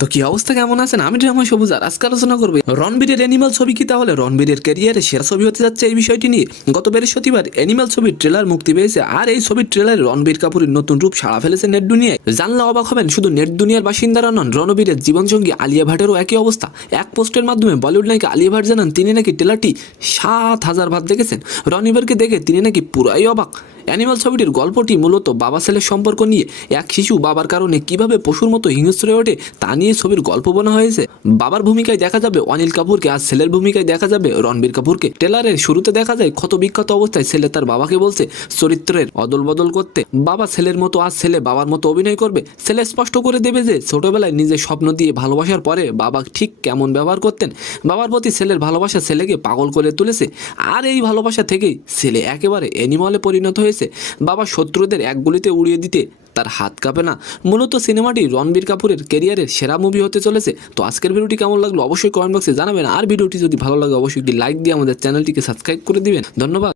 তো কি অবস্থা, কেমন আছেন? আমি ড্রামা সবুজ আর আজকে আলোচনা করবো রণবীরের অ্যানিমাল ছবি কি তাহলে রণবীরের ক্যারিয়ারে সেরা ছবি হতে যাচ্ছে এই বিষয়টি নিয়ে। গত বৃহস্পতিবার অ্যানিমাল ছবির ট্রেলার মুক্তি পেয়েছে, আর এই ছবির ট্রেলারে রণবীর কাপুরের নতুন রূপ সাড়া ফেলেছে নেট দুনিয়ায়। জানলে অবাক হবেন, শুধু নেট দুনিয়ার বাসিন্দারা নন, রণবীরের জীবনসঙ্গী আলিয়া ভাটেরও একই অবস্থা। এক পোস্টের মাধ্যমে বলিউড নায়িকা আলিয়া ভাট জানান তিনি নাকি ট্রেলারটি 7,000 বার দেখেছেন। রণবীরকে দেখে তিনি নাকি পুরাই অবাক। অ্যানিমাল ছবিটির গল্পটি মূলত বাবা ছেলের সম্পর্ক নিয়ে। এক শিশু বাবার কারণে কিভাবে পশুর মতো হিংস্র হয়ে ওঠে তা নিয়ে ছবির গল্প বলা হয়েছে। বাবার ভূমিকায় দেখা যাবে অনিল কাপুরকে, আর ছেলের ভূমিকায় দেখা যাবে রণবীর কাপুরকে। ট্রেলারের শুরুতে দেখা যায় ক্ষত বিক্ষত অবস্থায় ছেলে তার বাবাকে বলছে চরিত্রের অদল বদল করতে। বাবা ছেলের মতো আর ছেলে বাবার মতো অভিনয় করবে। ছেলে স্পষ্ট করে দেবে যে ছোটবেলায় নিজের স্বপ্ন দিয়ে ভালোবাসার পরে বাবা ঠিক কেমন ব্যবহার করতেন। বাবার প্রতি ছেলের ভালোবাসা ছেলেকে পাগল করে তুলেছে, আর এই ভালোবাসা থেকেই ছেলে একেবারে অ্যানিমালে পরিণত হয়েছে। বাবা শত্রুদের এক গুলিতে উড়িয়ে দিতে তার হাত কাঁপে না। মূলত সিনেমাটি রণবীর কাপুরের ক্যারিয়ারের সেরা মুভি হতে চলেছে। তো আজকের ভিডিওটি কেমন লাগলো অবশ্যই কমেন্ট বক্সে জানাবেন, আর ভিডিওটি যদি ভালো লাগে অবশ্যই একটি লাইক দিয়ে আমাদের চ্যানেলটিকে সাবস্ক্রাইব করে দিবেন। ধন্যবাদ।